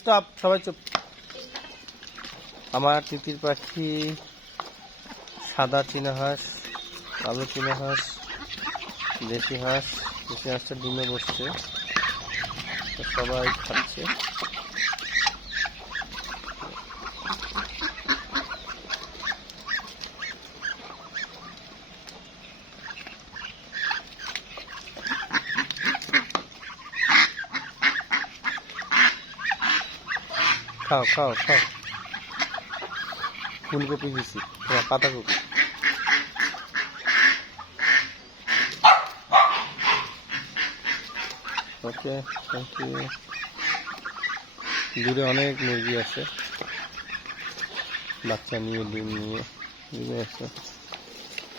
Stop, সবাই চুপ। আমার তিতির পাখি, সাদা চীনা হাঁস, কালো চীনা হাঁস, দেশি হাঁসটা ডিমে বসছে, সবাই খাচ্ছে। খাও খাও খাও, ফুলকপি দিছি, পাতাকপি। ওকে, থ্যাংক ইউ। দূরে অনেক মুরগি আছে, বাচ্চা নিয়ে ডিম নিয়ে আছে।